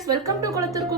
friends welcome to Kulathur cooking நம்ம இன்னைக்கு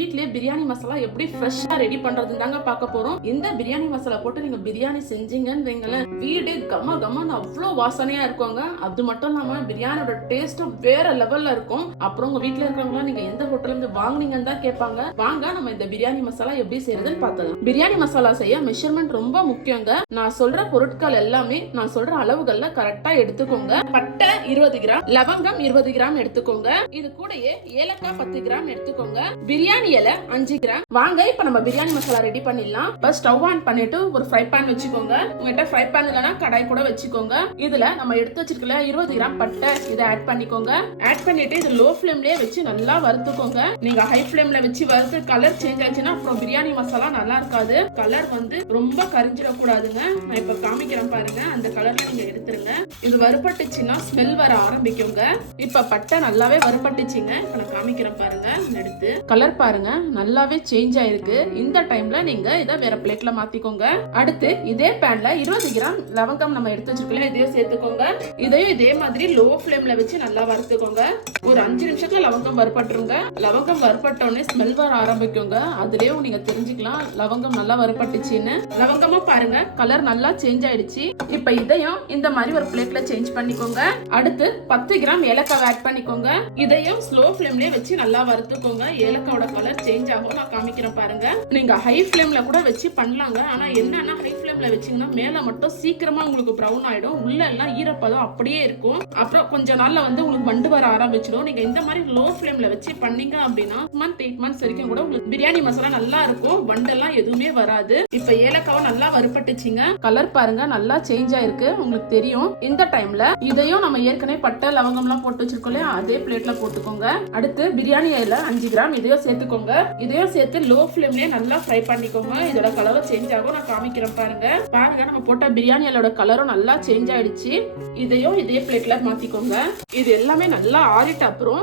வீட்லயே பிரியாணி மசாலா எப்படி ஃப்ரெஷ்ஷா ரெடி பண்றது தாங்க பார்க்க போறோம். இந்த பிரியாணி மசாலா போட்டு நீங்க பிரியாணி செஞ்சீங்கன்னு வைங்களேன் வீடு கம கமன்னு அவ்வளோ வாசனையா இருக்குங்க. அது மட்டும் இல்லாம பிரியாணியோட டேஸ்ட்டும் வேற லெவல்ல இருக்கும். அப்புறம் உங்க வீட்டுல இருக்கிறவங்களாம் நீங்க எந்த ஹோட்டல்ல இருந்து வாங்குனீங்கன்னு தான் கேட்பாங்க. வாங்க நம்ம இந்த பிரியாணி மசாலா எப்படி செய்யறதுன்னு பார்த்தலாம் பிரியாணி மசாலா செய்ய மெஷர்மெண்ட் ரொம்ப முக்கியங்க. நான் சொல்ற பொருட்கள் எல்லாமே நான் சொல்ற அளவுகள்ல கரெக்டா எடுத்துக்கோங்க. பட்டை இருபது கிராம் லவங்கம் இருபது கிராம் எடுத்துக்கோங்க. இது கூடயே ஏலக்காய் பத்து கிராம் எடுத்துக்கோங்க. பிரியாணி இலை அஞ்சு கிராம். வாங்க இப்ப நம்ம பிரியாணி மசாலா ரெடி பண்ணிடலாம். இப்போ ஸ்டவ் ஆன் பண்ணிட்டு ஒரு ஃப்ரை பேன் வச்சுக்கோங்க. உங்ககிட்ட ஃப்ரை பேன் இல்லைன்னா கடாய் கூட வச்சுக்கோங்க. இதுல நம்ம எடுத்து வச்சிருக்கல இருபது கிராம் பட்டை இதை ஆட் பண்ணிக்கோங்க. ஆட் பண்ணிட்டு இது லோ ஃப்ளேம்லயே வச்சு நல்லா வறுத்துக்கோங்க. நீங்க ஹை ஃப்ளேம்ல வச்சு வறுத்து கலர் சேஞ்ச் ஆச்சுன்னா அப்புறம் பிரியாணி மசாலா நல்லா இருக்காது. கலர் வந்து ரொம்ப கரிஞ்சிடக்கூடாதுங்க. நான் இப்ப காமிக்கிறேன் பாருங்க. அந்த கலர்ல நீங்க எடுத்துருங்க. இது வறுபட்டுச்சுன்னா ஸ்மெல் வர ஆரம்பிக்குங்க. இப்ப பட்டை நல்லாவே வறுபட்டுச்சுங்க. இப்ப நான் காமிக்கிறேன் பாருங்க. எடுத்து கலர் பாருங்க. நல்லாவே சேஞ்ச் ஆயிருக்கு. இந்த டைம்ல நீங்க இதை வேற பிளேட்ல மாத்திக்கோங்க. அடுத்து இதே பேன்ல இருபது கிராம் லவங்கம் நம்ம எடுத்து வச்சிருக்கோம் இதையும் சேர்த்துக்கோங்க. இதையும் இதே மாதிரி லோ ஃப்ளேம்ல வச்சு நல்லா வறுத்துக்கோங்க. ஒரு அஞ்சு நிமிஷத்துல லவங்கம் வறுபட்டுருங்க. லவங்கம் வறுபட்டோடனே ஸ்மெல் வர ஆரம்பிக்குங்க. அதுலயும் நீங்க தெரிஞ்சுக்கலாம் லவங்கம் நல்லா வறுபட்டுச்சுன்னு. லவங்கமா பாருங்க கலர் நல்லா சேஞ்ச் ஆயிடுச்சு. இப்ப இதையும் இந்த மாதிரி ஒரு பிளேட்ல சேஞ்ச் பண்ணிக்கோங்க. அடுத்து பத்து கிராம் ஏலக்காய் ஆட் பண்ணிக்கோங்க. இதையும் ஸ்லோ ஃப்ளேம்லயே வச்சு நல்லா வறுத்துக்கோங்க. ஏலக்காவோட கலர் சேஞ்ச் ஆகும். நான் காமிக்கிறேன் பாருங்க. நீங்க ஹை ஃப்ளேம்ல கூட வச்சு பண்ணலாங்க. ஆனா என்னன்னா ஹை ஃப்ளேம்ல வச்சீங்கன்னா மேல மட்டும் சீக்கிரமா உங்களுக்கு ப்ரௌன் ஆயிடும். உள்ள எல்லாம் ஈரப்பதம் அப்படியே இருக்கும். அப்புறம் கொஞ்ச நாள்ல வந்து உங்களுக்கு வண்டு வர ஆரம்பிச்சிடும். நீங்க இந்த மாதிரி லோ ஃப்ளேம்ல வச்சு பண்ணீங்க அப்படின்னா மந்த் எயிட் மந்த்ஸ் வரைக்கும் கூட உங்களுக்கு பிரியாணி மசாலா நல்லா இருக்கும். வண்டெல்லாம் எதுவுமே வராது. இப்ப ஏலக்காவும் நல்லா வறுப்பட்டுச்சிங்க கலர் பாருங்க நல்லா சேஞ்ச் ஆயிருக்கு. உங்களுக்கு தெரியும். இந்த டைம்ல இதையும் நம்ம ஏற்கனவே பட்டை லவங்கம்லாம் போட்டு வச்சிருக்கோம் இல்லையா? அதே பிளேட்ல போட்டுக்கோங்க. அடுத்து பிரியாணி இல அஞ்சு கிராம். இதையும் சேர்த்துக்கோங்க இதையும் சேர்த்து லோ ஃப்ளேம்லயே நல்லா ஃப்ரை பண்ணிக்கோங்க. இதோட கலரும் சேஞ்ச் ஆகும். நான் காமிக்கிறேன் பாருங்க. பாருங்க நம்ம போட்ட பிரியாணி கலரும் நல்லா சேஞ்ச் ஆயிடுச்சு. இதையும் இதே பிளேட்ல மாத்திக்கோங்க. இது எல்லாமே நல்லா ஆறிட்ட அப்புறம்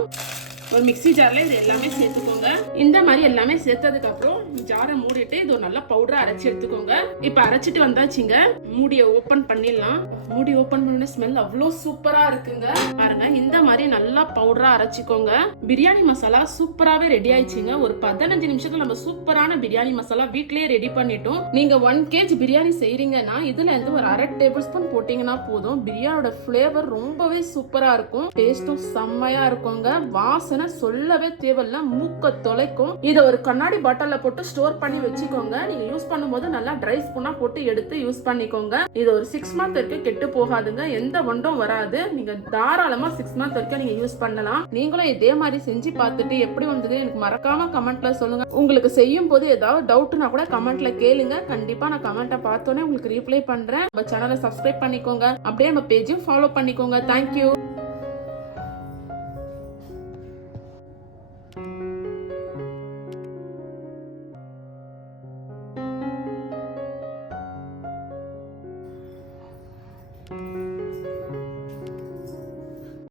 ஒரு மிக்ஸி ஜார்ல இது எல்லாமே சேர்த்துக்கோங்க. இந்த மாதிரி எல்லாமே சேர்த்ததுக்கு அப்புறம் ஜாரை மூடிட்டு இது ஒரு நல்ல பவுடரா அரைச்சி எடுத்துக்கோங்க. இப்ப அரைச்சிட்டு வந்தாச்சுங்க. மூடிய ஓபன் பண்ணிடலாம். மூடி ஓபன் பண்ண ஸ்மெல் அவ்வளோ சூப்பரா இருக்குங்க. பாருங்க இந்த மாதிரி நல்லா பவுடரா அரைச்சிக்கோங்க. பிரியாணி மசாலா சூப்பராவே ரெடி ஆயிடுச்சுங்க. ஒரு பதினஞ்சு நிமிஷத்துல நம்ம சூப்பரான பிரியாணி மசாலா வீட்லயே ரெடி பண்ணிட்டோம். நீங்க ஒன் கேஜி பிரியாணி செய்றீங்கன்னா இதுல இருந்து ஒரு அரை டேபிள் ஸ்பூன் போட்டீங்கன்னா போதும். பிரியாணியோட ஃபிளேவர் ரொம்பவே சூப்பரா இருக்கும். டேஸ்டும் செம்மையா இருக்குங்க. வாசனை சொல்லவே தேவையில்ல. மூக்க தொலைக்கும். இதை ஒரு கண்ணாடி பாட்டில போட்டு ஸ்டோர் பண்ணி வச்சுக்கோங்க. நீங்க யூஸ் பண்ணும்போது நல்லா ட்ரை ஸ்பூனா போட்டு எடுத்து யூஸ் பண்ணிக்கோங்க. இது ஒரு சிக்ஸ் மந்த் வரைக்கும் கெட்டு போகாதுங்க. எந்த ஒன்றும் வராது. நீங்க தாராளமா சிக்ஸ் மந்த் வரைக்கும் நீங்க யூஸ் பண்ணலாம். நீங்களும் இதே மாதிரி செஞ்சு பார்த்துட்டு எப்படி வந்தது எனக்கு மறக்காம கமெண்ட்ல சொல்லுங்க. உங்களுக்கு செய்யும் போது ஏதாவது டவுட்னா கூட கமெண்ட்ல கேளுங்க. கண்டிப்பா நான் கமெண்ட்டை பார்த்தோன்னே உங்களுக்கு ரீப்ளை பண்றேன். நம்ம சேனலை சப்ஸ்கிரைப் பண்ணிக்கோங்க. அப்படியே நம்ம பேஜையும் ஃபாலோ பண்ணிக்கோங்க. தேங்க்யூ